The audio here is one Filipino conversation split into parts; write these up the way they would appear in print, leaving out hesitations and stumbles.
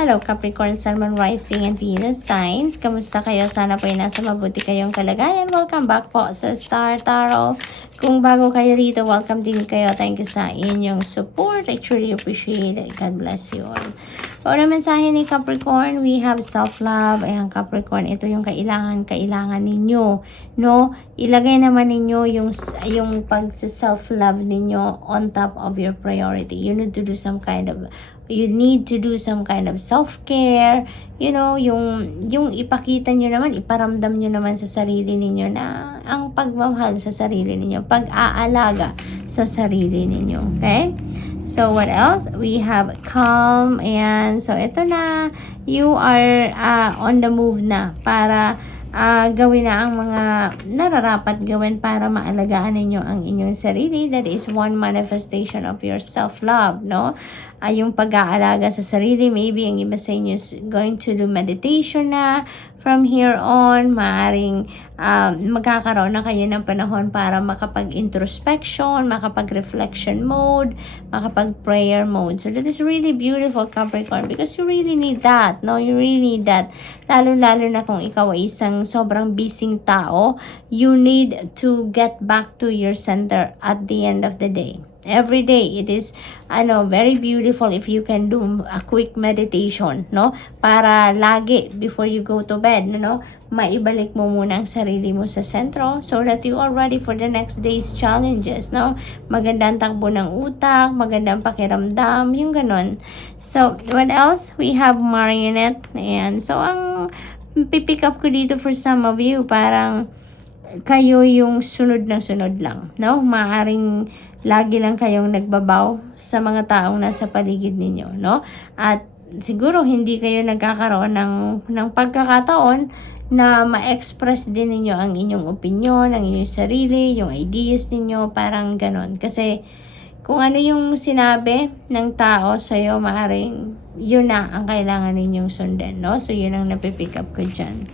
Hello Capricorn, Sun, Moon, Rising, and Venus signs. Kamusta kayo? Sana po ay nasa mabuti kayong kalagayan. Welcome back po sa Star Tarot. Kung bago kayo dito, welcome din kayo. Thank you sa inyong support. I truly appreciate it. God bless you all. Para mensahe ni Capricorn, we have self-love. Ayan Capricorn, ito yung kailangan ninyo. No? Ilagay naman ninyo yung pag-self-love ninyo on top of your priority. You need to do some kind of self-care, you know, yung ipakita nyo naman, iparamdam nyo naman sa sarili ninyo na ang pagmamahal sa sarili ninyo, pag-aalaga sa sarili ninyo, okay? So, what else? We have calm, and so, ito na, you are on the move na para gawin na ang mga nararapat gawin para maalagaan ninyo ang inyong sarili. That is one manifestation of your self-love, no? Yung pag-aalaga sa sarili, maybe ang iba sa inyo is going to do meditation na. From here on, maaaring magkakaroon na kayo ng panahon para makapag-introspection, makapag-reflection mode, makapag-prayer mode. So that is really beautiful, Capricorn, because you really need that, no? You really need that. Lalo-lalo na kung ikaw ay isang sobrang busy tao, you need to get back to your center at the end of the day. Every day, it is very beautiful if you can do a quick meditation, no? Para lagi, before you go to bed, no? Maibalik mo muna ang sarili mo sa sentro so that you are ready for the next day's challenges, no? Magandang takbo ng utak, magandang pakiramdam, yung ganon. So, what else? We have marionette. And so, ang pipick up ko dito for some of you, parang kayo yung sunod na sunod lang, no? Maaring lagi lang kayong nagbabaw sa mga taong nasa paligid ninyo, no? At siguro hindi kayo nagkakaroon ng pagkakataon na ma-express din ninyo ang inyong opinion, ang inyong sarili, yung ideas ninyo, parang ganon. Kasi kung ano yung sinabi ng tao sa'yo, maaring yun na ang kailangan ninyong sundan, no? So, yun ang napipick up ko dyan.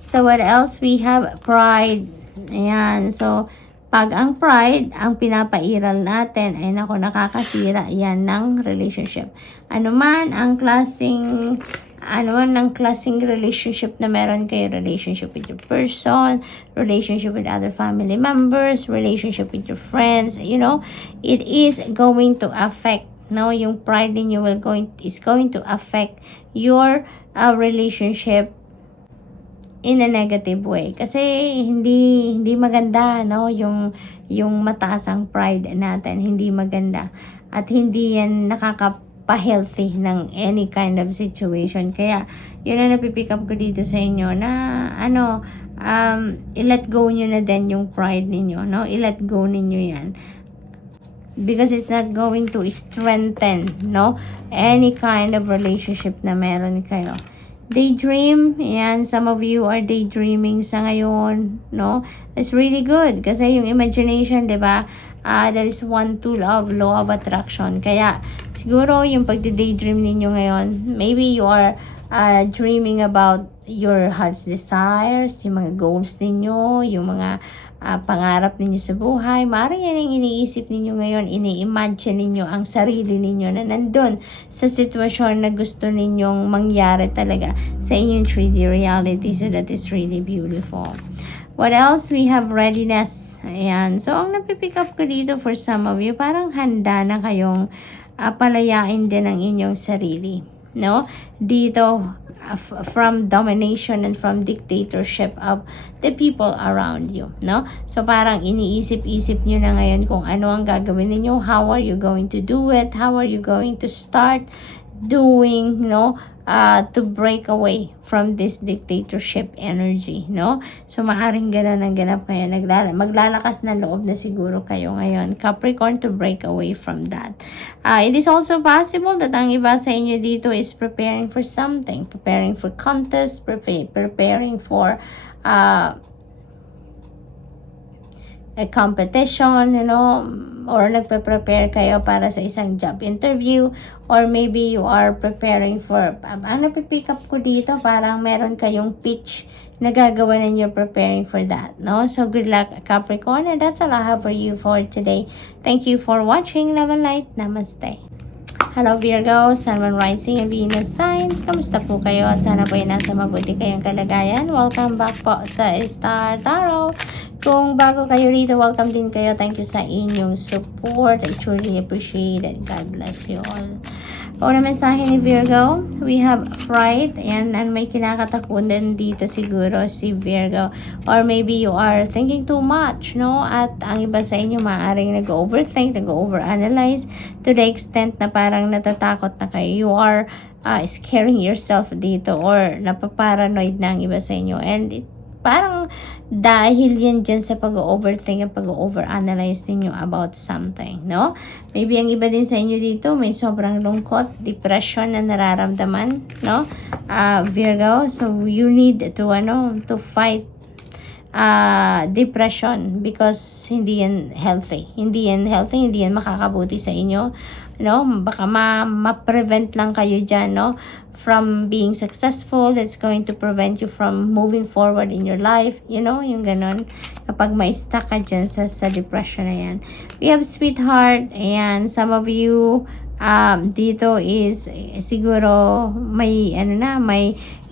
So, what else? We have pride. Ayan. So, pag ang pride, ang pinapairal natin, ay nakakasira yan ng relationship. Ano man ang klaseng relationship na meron kayo, relationship with your person, relationship with other family members, relationship with your friends, you know, it is going to affect, no, yung pride ninyo is going to affect your relationship in a negative way. Kasi hindi maganda, no, yung mataas ang pride natin, hindi maganda. At hindi yan nakakapa-healthy ng any kind of situation. Kaya, yun ang napipick up ko dito sa inyo na, i-let go nyo na din yung pride ninyo, no? I-let go ninyo yan. Because it's not going to strengthen, no, any kind of relationship na meron kayo. Daydream, yan, some of you are daydreaming sa ngayon, no? It's really good kasi yung imagination, di ba? There is one tool of law of attraction. Kaya siguro yung pagdi-daydream ninyo ngayon, maybe you are dreaming about your heart's desires, yung mga goals ninyo, yung mga pangarap ninyo sa buhay. Maaaring yan ang iniisip ninyo ngayon, ini-imagine ninyo ang sarili ninyo na nandun sa sitwasyon na gusto ninyong mangyari talaga sa inyong 3D reality. So that is really beautiful. What else? We have readiness. Ayan. So, ang napipick up ko dito for some of you, parang handa na kayong palayain din ang inyong sarili, no? Dito, from domination and from dictatorship of the people around you, no? So, parang iniisip-isip nyo na ngayon kung ano ang gagawin ninyo, how are you going to do it, how are you going to start doing, no, to break away from this dictatorship energy, no? So, maaring gano'n ang ganap ngayon. Maglalakas na loob na siguro kayo ngayon, Capricorn, to break away from that. It is also possible that ang iba sa inyo dito is preparing for something, preparing for contest, preparing for a competition, you know, or nagpe-prepare kayo para sa isang job interview, or maybe you are preparing for, ang napipick up ko dito, parang meron kayong pitch na gagawa ninyo, preparing for that, no? So, good luck, Capricorn, and that's all I have for you for today. Thank you for watching. Love and light. Namaste. Hello Virgo, Sun, Moon, Rising, and Venus signs. Kamusta po kayo? Sana po ay nasa mabuti kayong kalagayan. Welcome back po sa Star Tarot. Kung bago kayo rito, welcome din kayo. Thank you sa inyong support. I truly appreciate it. God bless you all. Una mensahe ni Virgo, we have fright. Ayan, and may kinakatakutan dito siguro si Virgo. Or maybe you are thinking too much, no? At ang iba sa inyo maaaring nag-overthink, nag-overanalyze to the extent na parang natatakot na kayo. You are scaring yourself dito or napaparanoid na ang iba sa inyo. And parang dahil yan dyan sa pag-overthink at pag-overanalyze ninyo about something, no? Maybe ang iba din sa inyo dito, may sobrang lungkot, depression na nararamdaman, no? Virgo, so you need to fight depression because hindi yan healthy. Hindi yan makakabuti sa inyo, no? Baka ma-prevent lang kayo dyan, no? From being successful. That's going to prevent you from moving forward in your life, yung ganon. Kapag may-stuck ka dyan sa depression na yan. We have sweetheart, and some of you dito is siguro may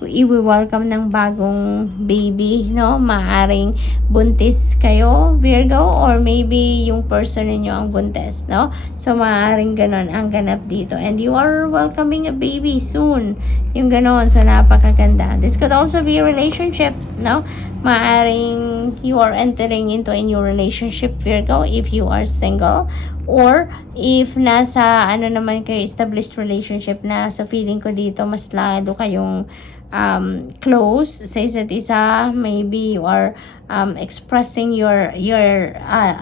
i-welcome ng bagong baby, no? Maaring buntis kayo, Virgo, or maybe yung person ninyo ang buntis, no? So maaring ganon ang ganap dito, and you are welcoming a baby soon, yung ganon. So napakaganda. This could also be a relationship, no? Maaring you are entering into a new relationship, Virgo, if you are single, or if nasa naman kayo, established relationship na. So feeling ko dito mas lalo kayong close sa isa't isa. Maybe you are expressing your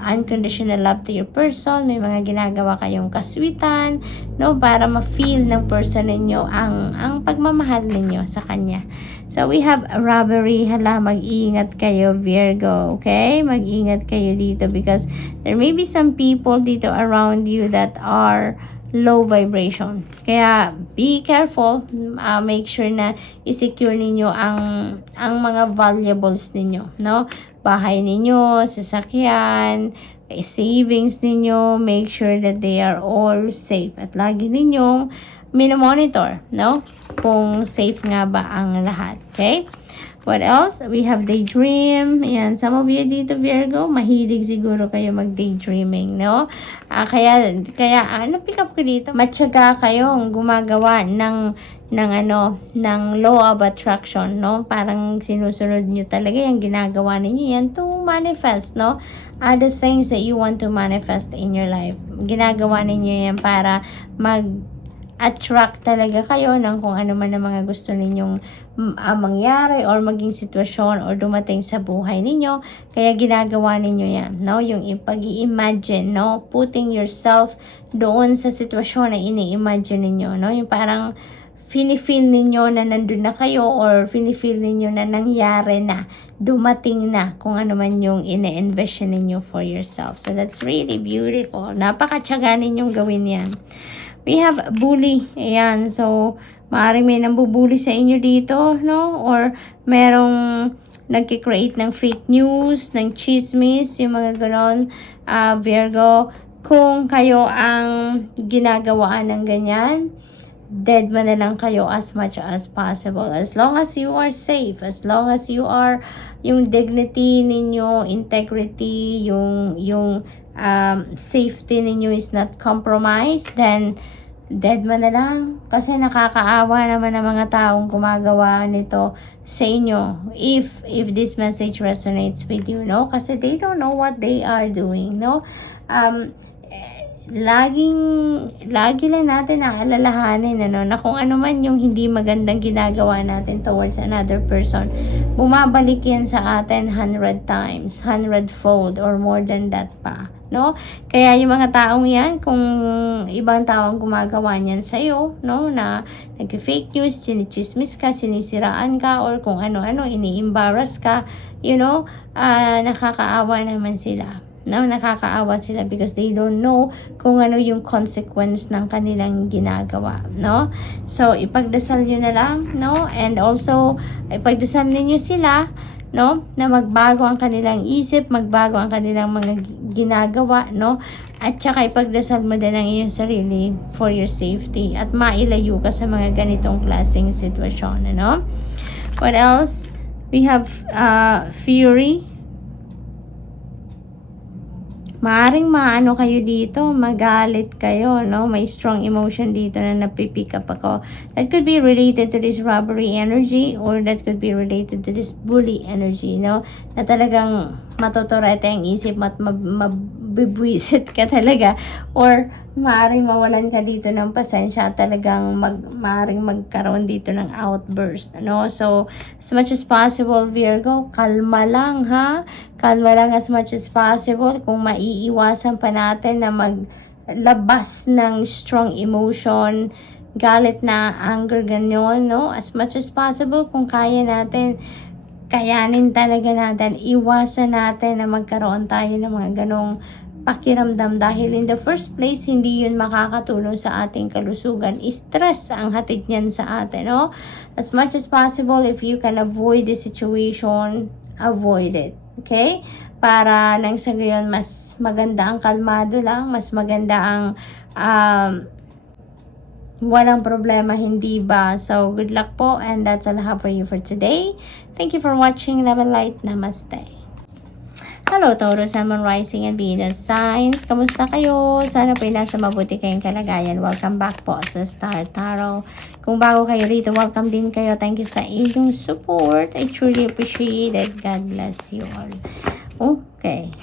unconditional love to your person. May mga ginagawa kayong kaswitan, no, para ma-feel ng person ninyo ang pagmamahal ninyo sa kanya. So we have robbery. Hala, mag-iingat kayo, Virgo, okay? Mag-iingat kayo dito because there may be some people dito around you that are low vibration. Kaya be careful. Make sure na i-secure ninyo ang mga valuables ninyo, no? Bahay ninyo, sasakyan, savings ninyo. Make sure that they are all safe. At lagi ninyong minomonitor, no? Kung safe nga ba ang lahat. Okay? What else? We have daydream. Yan, some of you dito, Virgo, mahilig siguro kayo mag-daydreaming, no? Kaya pick up ko dito. Matyaga kayong gumagawa ng law of attraction, no? Parang sinusunod nyo talaga yung ginagawa ninyo yan to manifest, no? Other things that you want to manifest in your life. Ginagawa ninyo yan para attract talaga kayo ng kung ano man ang mga gusto ninyong mangyari or maging sitwasyon or dumating sa buhay ninyo. Kaya ginagawa ninyo yan, no? Yung pag-i-imagine, no? Putting yourself doon sa sitwasyon na ini-imagine ninyo, no? Yung parang feel ninyo na nandun na kayo or feel ninyo na nangyari na, dumating na kung ano man yung ine-envision ninyo for yourself. So that's really beautiful. Napakatyaga ninyong gawin yan. We have bully. Ayan. So, maaaring may nambubuli sa inyo dito, no? Or merong nagki-create ng fake news, ng chismis, yung mga ganon, Virgo. Kung kayo ang ginagawa ng ganyan, dead man na lang kayo as much as possible. As long as you are safe, as long as you are, yung dignity ninyo, integrity, yung safety ninyo is not compromised, then dead man na lang. Kasi nakakaawa naman ang mga taong gumagawa nito sa inyo. If this message resonates with you, no? Kasi they don't know what they are doing, no? Lagi lang natin aalalahanin, na kung ano man yung hindi magandang ginagawa natin towards another person, bumabalik yan sa atin 100 times, 100-fold or more than that pa, no? Kaya yung mga taong yan, kung ibang taong gumagawa niyan sa'yo, no, na nag-fake news, sinichismis ka, sinisiraan ka, or kung ano-ano, ini-embarrass ka, nakakaawa naman sila. No, nakakaawa sila because they don't know kung ano yung consequence ng kanilang ginagawa, no? So, ipagdasal nyo na lang, no? And also, ipagdasal ninyo sila no? Na magbago ang kanilang isip, magbago ang kanilang mga ginagawa, no? At saka ipagdasal mo din ang iyong sarili for your safety at mailayo ka sa mga ganitong klaseng sitwasyon, ano? What else? We have Fury. Maaring maano kayo dito, magalit kayo, no? May strong emotion dito na napipick up ako. That could be related to this robbery energy or that could be related to this bully energy, no? Na talagang matotorete ang isip mo at mabibwisit ka talaga or maaring mawalan ka dito ng pasensya at talagang maaring magkaroon dito ng outburst, no? So, as much as possible, Virgo, kalma lang, ha? Kalma lang as much as possible. Kung maiiwasan pa natin na maglabas ng strong emotion, galit na, anger, ganyan, no? As much as possible, kung kaya natin, kayanin talaga natin, iwasan natin na magkaroon tayo ng mga ganong pakiramdam dahil in the first place, hindi yun makakatulong sa ating kalusugan. Stress ang hatid niyan sa atin, no? As much as possible, if you can avoid the situation, avoid it. Okay? Para nang sa gayon, mas maganda ang kalmado lang, mas maganda ang walang problema, hindi ba? So, good luck po and that's all I have for you for today. Thank you for watching. Love and light. Namaste. Hello, Taurus, Sun, Moon, Rising, and Venus signs. Kamusta kayo? Sana po nasa mabuti kayong kalagayan. Welcome back po sa Star Tarot. Kung bago kayo rito, welcome din kayo. Thank you sa inyong support. I truly appreciate it. God bless you all. Okay.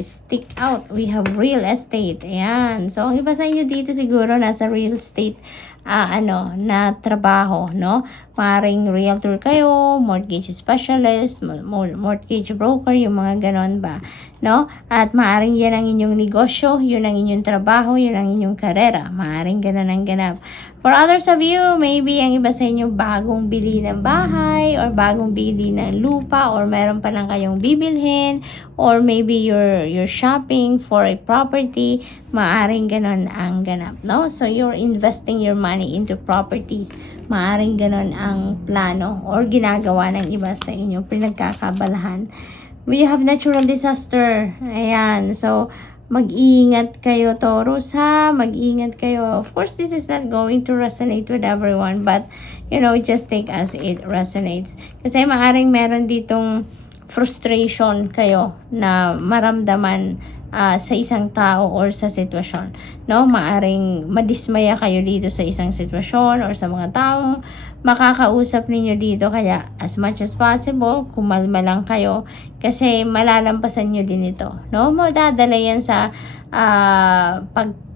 Stick out. We have real estate. Ayan. So, ang iba sa inyo dito siguro nasa real estate na trabaho, no? Maring realtor kayo, mortgage specialist, mortgage broker, yung mga ganon ba, no? At maaring yan ang inyong negosyo, yun ang inyong trabaho, yun ang inyong karera. Maaring ganon ang ganap. For others of you, maybe ang iba sa inyo bagong bili ng bahay or bagong bili ng lupa or meron pa lang kayong bibilhin or maybe you're shopping for a property, maaring ganon ang ganap, no? So you're investing your money into properties. Maaring ganon ang plano or ginagawa ng iba sa inyo, pinagkakabalahan. We have natural disaster. Ayan. So, mag-iingat kayo, Taurus, ha? Mag-iingat kayo. Of course, this is not going to resonate with everyone, but, just take as it resonates. Kasi maaring meron ditong frustration kayo na maramdaman sa isang tao or sa sitwasyon, no? Maaring madismaya kayo dito sa isang sitwasyon or sa mga taong makakausap ninyo dito, kaya as much as possible, kumalma lang kayo kasi malalampasan nyo din ito, no? Madadala yan sa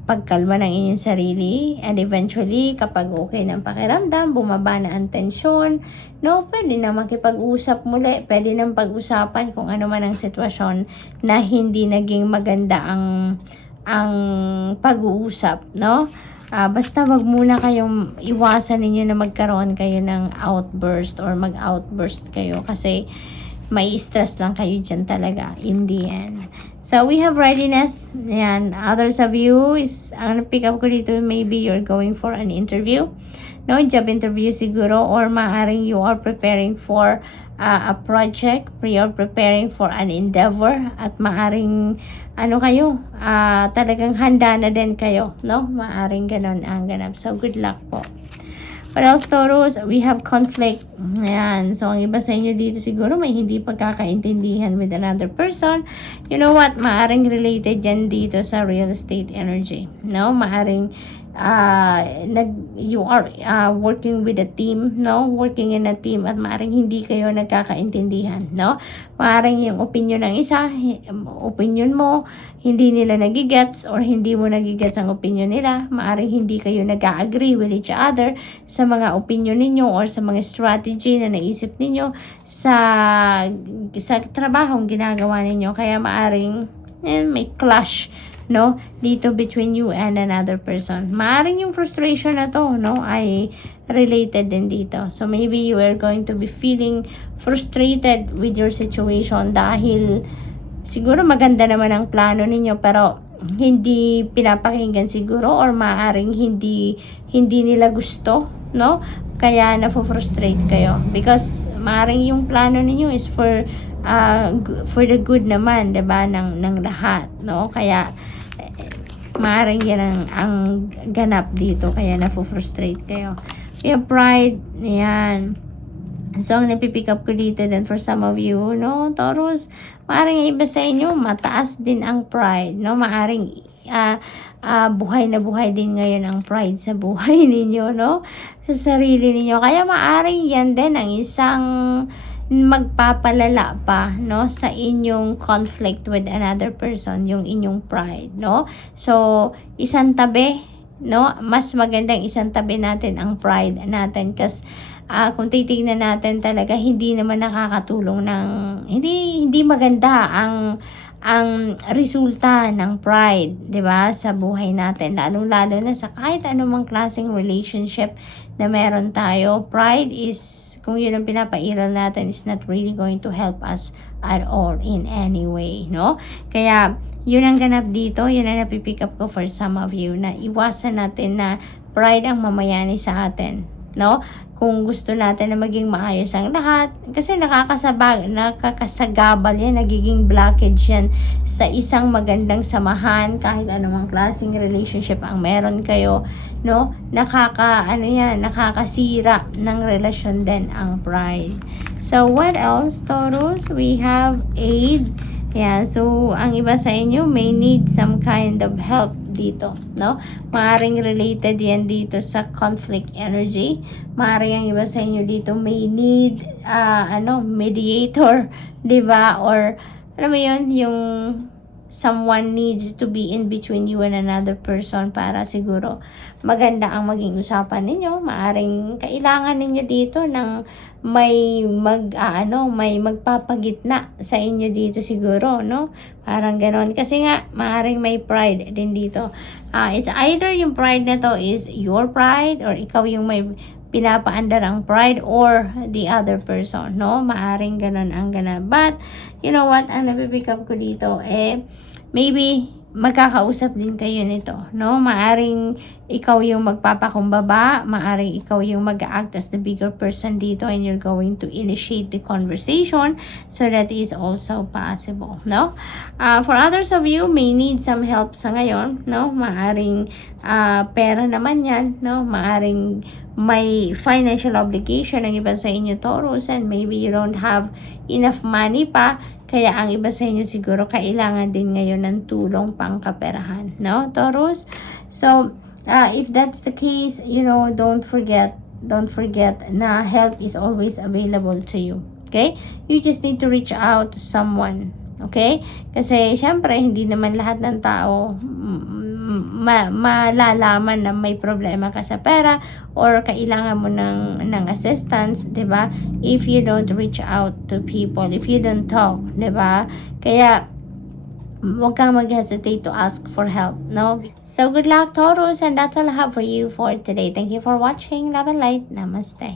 pagkalma ng inyong sarili and eventually kapag okay ng pakiramdam, bumaba na ang tensyon, no, pwede na makipag-usap muli, pwede nang pag-usapan kung ano man ang sitwasyon na hindi naging maganda ang pag-uusap, no? Basta wag muna kayong iwasan ninyo na magkaroon kayo ng outburst or mag-outburst kayo kasi may stress lang kayo dyan talaga in the end. So, we have readiness. Yan. Others of you is, ang pick up ko dito, maybe you're going for an interview. No, job interview siguro or maaring you are preparing for a project, you're preparing for an endeavor at maaring kayo, talagang handa na din kayo, no? Maaring ganon ang ganap. So, good luck po. What else, Taurus? We have conflict. Ayan. So, ang iba sa inyo dito siguro may hindi pagkakaintindihan with another person. You know what? Maaring related yan dito sa real estate energy. No? Maaring you are working with a team, no? Working in a team at maaring hindi kayo nagkakaintindihan, no? Maaring yung opinion ng isa, opinion mo, hindi nila nagigets or hindi mo nagigets ang opinion nila. Maaring hindi kayo nag-agree with each other sa mga opinion ninyo or sa mga strategy na naisip ninyo sa trabahong ginagawa ninyo. Kaya maaring may clash, no, dito between you and another person. Maaring yung frustration na to, no, ay related din dito. So maybe you are going to be feeling frustrated with your situation dahil siguro maganda naman ang plano ninyo pero hindi pinapakinggan siguro or maaring hindi nila gusto no? Kaya nafo-frustrate kayo because maaaring yung plano ninyo is for the good naman, 'di ba, ng lahat, no? Kaya maaaring yan ang ganap dito, kaya nafo-frustrate kayo. Yung pride, yan. So, ang napipick up ko dito then for some of you, no, Taurus, maaaring iba sa inyo, mataas din ang pride, no? Maaaring buhay na buhay din ngayon ang pride sa buhay ninyo, no? Sa sarili ninyo. Kaya maaaring yan din ang isang magpapalala pa, no, sa inyong conflict with another person, yung inyong pride, no? So, isang tabi, no? Mas magandang isang tabi natin ang pride natin kasi kung titignan natin talaga, hindi naman nakakatulong ng hindi maganda ang resulta ng pride, 'di ba, sa buhay natin, lalo na sa kahit anumang klaseng relationship na meron tayo. Pride is, kung yun ang pinapairal natin, is not really going to help us at all in any way, no? Kaya yun ang ganap dito, yun ang napipick up ko for some of you, na iwasan natin na pride ang mamayani sa atin, no? Kung gusto natin na maging maayos ang lahat, kasi nakakasagabal yan, nagiging blockage yan sa isang magandang samahan, kahit anumang klaseng relationship ang meron kayo, no? Nakakasira ng relasyon din ang pride. So, what else, Taurus? We have aid. Yeah, so ang iba sa inyo may need some kind of help dito, no? Maaring related yan dito sa conflict energy. Maaring ang iba sa inyo dito may need mediator, 'di ba? Or alam mo 'yun, yung someone needs to be in between you and another person para siguro maganda ang maging usapan ninyo. Maaring kailangan ninyo dito ng may magpapagitna sa inyo dito siguro, no? Parang ganon. Kasi nga, maaring may pride din dito. It's either yung pride na to is your pride or ikaw yung may pinapaandar ang pride or the other person, no? Maaring ganon ang ganap. But, you know what? Ang napipick up ko dito, maybe magkakausap din kayo nito, no? Maaring ikaw yung magpapakumbaba, maaring ikaw yung mag-act as the bigger person dito and you're going to initiate the conversation, so that is also possible, no? For others of you, may need some help sa ngayon, no? Maaring pera naman yan, no? Maaring may financial obligation ang iba sa inyo, Taurus, and maybe you don't have enough money pa. Kaya ang iba sa inyo siguro kailangan din ngayon ng tulong pangkaperahan, no, Taurus? So, if that's the case, you know, don't forget na help is always available to you, okay? You just need to reach out to someone, okay? Kasi syempre hindi naman lahat ng tao malalaman na may problema ka sa pera or kailangan mo ng assistance, 'di ba? If you don't reach out to people, if you don't talk, 'di ba? Kaya huwag kang mag-hesitate to ask for help, no? So good luck, Taurus, and that's all I have for you for today. Thank you for watching. Love and light. Namaste.